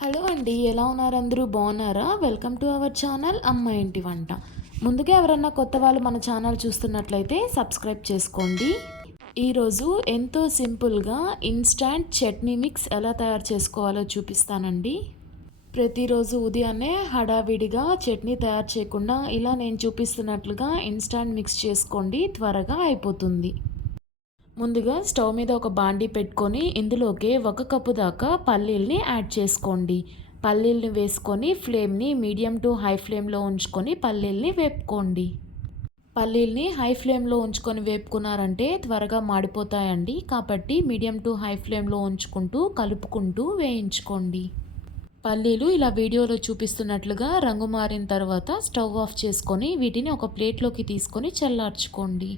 Hello అండి ఎలా ఉన్నారు అందరూ? బాగున్నారా? వెల్కమ్ టు అవర్ ఛానల్ అమ్మ ఇంటి వంట. ముందుగా ఎవరన్నా కొత్త వాళ్ళు మన ఛానల్ చూస్తున్నట్లయితే సబ్స్క్రైబ్ చేసుకోండి. ఈరోజు ఎంతో సింపుల్గా ఇన్స్టాంట్ చట్నీ మిక్స్ ఎలా తయారు చేసుకోవాలో చూపిస్తానండి. ప్రతిరోజు ఉదయాన్నే హడావిడిగా చట్నీ తయారు చేయకుండా ఇలా నేను చూపిస్తున్నట్లుగా ఇన్స్టాంట్ మిక్స్ చేసుకోండి త్వరగా అయిపోతుంది. ముందుగా స్టవ్ మీద ఒక బాండీ పెట్టుకొని ఇందులోకి ఒక కప్పు దాకా పల్లీల్ని యాడ్ చేసుకోండి. పల్లీల్ని వేసుకొని ఫ్లేమ్ని మీడియం టు హై ఫ్లేమ్లో ఉంచుకొని పల్లీల్ని వేపుకోండి. పల్లీల్ని హై ఫ్లేమ్లో ఉంచుకొని వేపుకున్నారంటే త్వరగా మాడిపోతాయండి. కాబట్టి మీడియం టు హై ఫ్లేమ్లో ఉంచుకుంటూ కలుపుకుంటూ వేయించుకోండి. పల్లీలు ఇలా వీడియోలో చూపిస్తున్నట్లుగా రంగు మారిన తర్వాత స్టవ్ ఆఫ్ చేసుకొని వీటిని ఒక ప్లేట్లోకి తీసుకొని చల్లార్చుకోండి.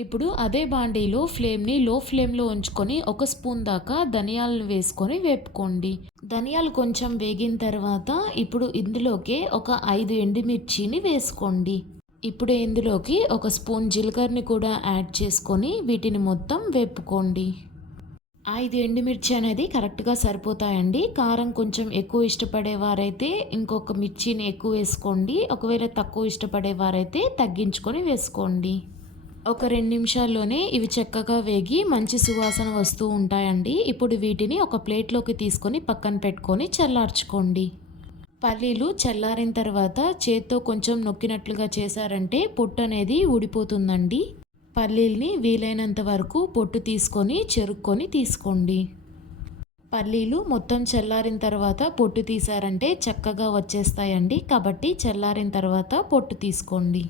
ఇప్పుడు అదే బాండీలో ఫ్లేమ్ని లో ఫ్లేమ్లో ఉంచుకొని ఒక స్పూన్ దాకా ధనియాలను వేసుకొని వేపుకోండి. ధనియాలు కొంచెం వేగిన తర్వాత ఇప్పుడు ఇందులోకి ఒక ఐదు ఎండుమిర్చిని వేసుకోండి. ఇప్పుడు ఇందులోకి ఒక స్పూన్ జీలకర్రని కూడా యాడ్ చేసుకొని వీటిని మొత్తం వేపుకోండి. ఐదు ఎండుమిర్చి అనేది కరెక్ట్గా సరిపోతాయండి. కారం కొంచెం ఎక్కువ ఇష్టపడేవారైతే ఇంకొక మిర్చిని ఎక్కువ వేసుకోండి. ఒకవేళ తక్కువ ఇష్టపడేవారైతే తగ్గించుకొని వేసుకోండి. ఒక రెండు నిమిషాల్లోనే ఇవి చక్కగా వేగి మంచి సువాసన వస్తూ ఉంటాయండి. ఇప్పుడు వీటిని ఒక ప్లేట్లోకి తీసుకొని పక్కన పెట్టుకొని చల్లార్చుకోండి. పల్లీలు చల్లారిన తర్వాత చేత్తో కొంచెం నొక్కినట్లుగా చేశారంటే పొట్టు అనేది ఊడిపోతుందండి. పల్లీల్ని వీలైనంత వరకు పొట్టు తీసుకొని చెరుక్కొని తీసుకోండి. పల్లీలు మొత్తం చల్లారిన తర్వాత పొట్టు తీసారంటే చక్కగా వచ్చేస్తాయండి. కాబట్టి చల్లారిన తర్వాత పొట్టు తీసుకోండి.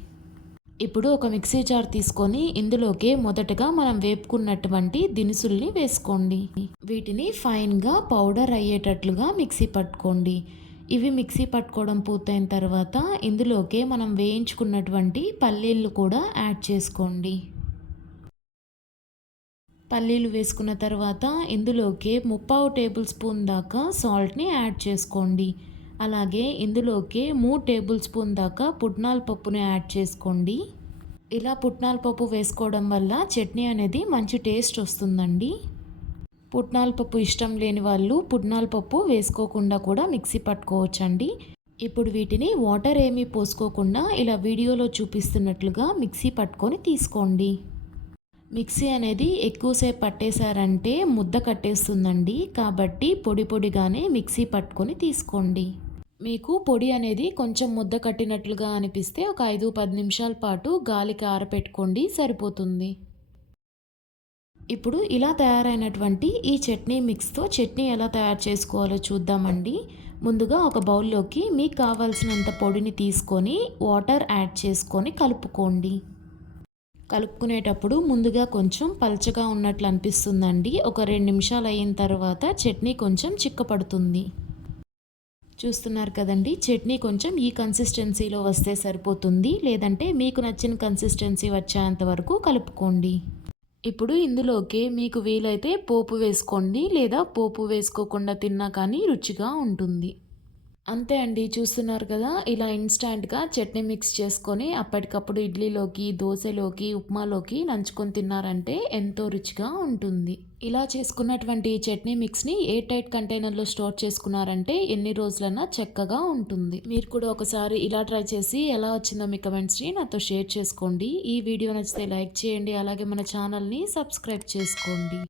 ఇప్పుడు ఒక మిక్సీ జార్ తీసుకొని ఇందులోకి మొదటగా మనం వేపుకున్నటువంటి దినుసుల్ని వేసుకోండి. వీటిని ఫైన్గా పౌడర్ అయ్యేటట్లుగా మిక్సీ పట్టుకోండి. ఇవి మిక్సీ పట్టుకోవడం పూర్తయిన తర్వాత ఇందులోకి మనం వేయించుకున్నటువంటి పల్లీలు కూడా యాడ్ చేసుకోండి. పల్లీలు వేసుకున్న తర్వాత ఇందులోకి ముప్పావు టేబుల్ స్పూన్ దాకా సాల్ట్ని యాడ్ చేసుకోండి. అలాగే ఇందులోకి మూడు టేబుల్ స్పూన్ దాకా పుట్నాల పప్పుని యాడ్ చేసుకోండి. ఇలా పుట్నాల పప్పు వేసుకోవడం వల్ల చట్నీ అనేది మంచి టేస్ట్ వస్తుందండి. పుట్నాల పప్పు ఇష్టం లేని వాళ్ళు పుట్నాల పప్పు వేసుకోకుండా కూడా మిక్సీ పట్టుకోవచ్చండి. ఇప్పుడు వీటిని వాటర్ ఏమీ పోసుకోకుండా ఇలా వీడియోలో చూపిస్తున్నట్లుగా మిక్సీ పట్టుకొని తీసుకోండి. మిక్సీ అనేది ఎక్కువసేపు పట్టేశారంటే ముద్ద కట్టేస్తుందండి. కాబట్టి పొడి పొడిగానే మిక్సీ పట్టుకొని తీసుకోండి. మీకు పొడి అనేది కొంచెం ముద్ద కట్టినట్లుగా అనిపిస్తే ఒక ఐదు పది నిమిషాల పాటు గాలికి ఆరపెట్టుకోండి సరిపోతుంది. ఇప్పుడు ఇలా తయారైనటువంటి ఈ చట్నీ మిక్స్తో చట్నీ ఎలా తయారు చేసుకోవాలో చూద్దామండి. ముందుగా ఒక బౌల్లోకి మీకు కావాల్సినంత పొడిని తీసుకొని వాటర్ యాడ్ చేసుకొని కలుపుకోండి. కలుపుకునేటప్పుడు ముందుగా కొంచెం పల్చగా ఉన్నట్లు అనిపిస్తుందండి. ఒక రెండు నిమిషాలు అయిన తర్వాత చట్నీ కొంచెం చిక్కపడుతుంది. చూస్తున్నారు కదండి చట్నీ కొంచెం ఈ కన్సిస్టెన్సీలో వస్తే సరిపోతుంది. లేదంటే మీకు నచ్చిన కన్సిస్టెన్సీ వచ్చేంత వరకు కలుపుకోండి. ఇప్పుడు ఇందులోకి మీకు వీలైతే పోపు వేసుకోండి. లేదా పోపు వేసుకోకుండా తిన్నా కానీ రుచిగా ఉంటుంది. అంతే అండి చూస్తున్నారు కదా? ఇలా ఇన్స్టాంట్గా చట్నీ మిక్స్ చేసుకొని అప్పటికప్పుడు ఇడ్లీలోకి దోశలోకి ఉప్మాలోకి నంచుకొని తిన్నారంటే ఎంతో రుచిగా ఉంటుంది. ఇలా చేసుకున్నటువంటి చట్నీ మిక్స్ని ఏ టైట్ కంటైనర్లో స్టోర్ చేసుకున్నారంటే ఎన్ని రోజులైనా చక్కగా ఉంటుంది. మీరు కూడా ఒకసారి ఇలా ట్రై చేసి ఎలా వచ్చిందో మీ కమెంట్స్ని నాతో షేర్ చేసుకోండి. ఈ వీడియో నచ్చితే లైక్ చేయండి అలాగే మన ఛానల్ని సబ్స్క్రైబ్ చేసుకోండి.